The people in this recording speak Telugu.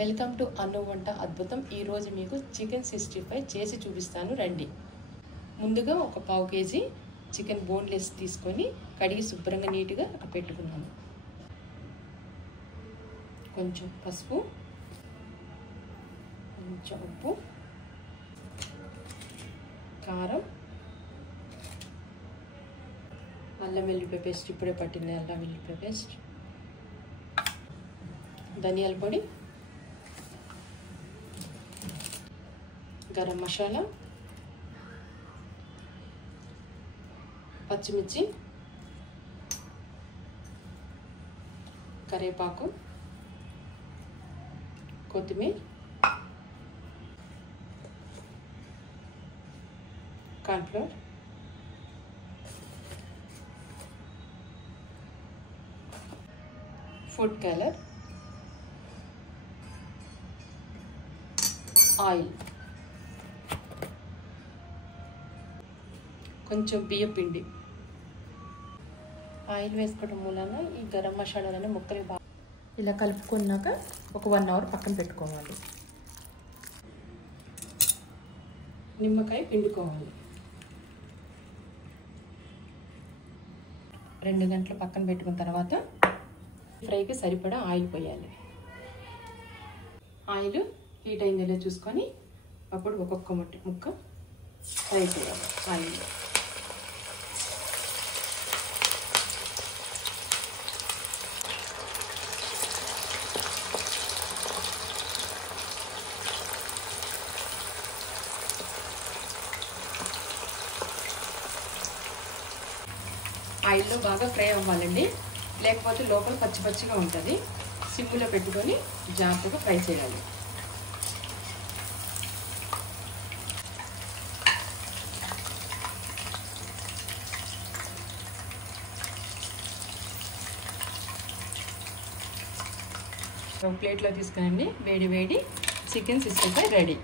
వెల్కమ్ టు అన్ను వంట అద్భుతం. ఈరోజు మీకు చికెన్ 65 చేసి చూపిస్తాను రండి. ముందుగా ఒక పావు కేజీ చికెన్ బోన్లెస్ తీసుకొని కడిగి శుభ్రంగా నీట్గా అక్కడ పెట్టుకున్నాను. కొంచెం పసుపు, కొంచెం ఉప్పు, కారం, అల్లం వెల్లిపాయ పేస్ట్, ఇప్పుడే పట్టింది అల్లం వెల్లిపాయ పేస్ట్, ధనియాల పొడి, గరం మసాలా, పచ్చిమిర్చి, కరివేపాకు, కొత్తిమీర, కార్న్ఫ్లోర్, ఫుడ్ కలర్, ఆయిల్, కొంచెం బియ్యం పిండి. ఆయిల్ వేసుకోవడం మూలన ఈ గరం మసాలాలను ముక్కలు బాగా ఇలా కలుపుకున్నాక ఒక 1 అవర్ పక్కన పెట్టుకోవాలి. నిమ్మకాయ పిండుకోవాలి. 2 గంటలు పక్కన పెట్టుకున్న తర్వాత ఫ్రైకి సరిపడా ఆయిల్ పోయాలి. ఆయిల్ హీట్ అయిందో చూసుకొని అప్పుడు ఒక్కొక్క ముక్క ఫ్రై చేయాలి ఆయిల్లో. ఆయిల్లో బాగా ఫ్రై అవ్వాలండి, లేకపోతే లోపల పచ్చి పచ్చిగా ఉంటుంది. సిమ్లో పెట్టుకొని జాగ్రత్తగా ఫ్రై చేయాలి. ఒక ప్లేట్లో తీసుకునండి. వేడి వేడి చికెన్ 65 రెడీ.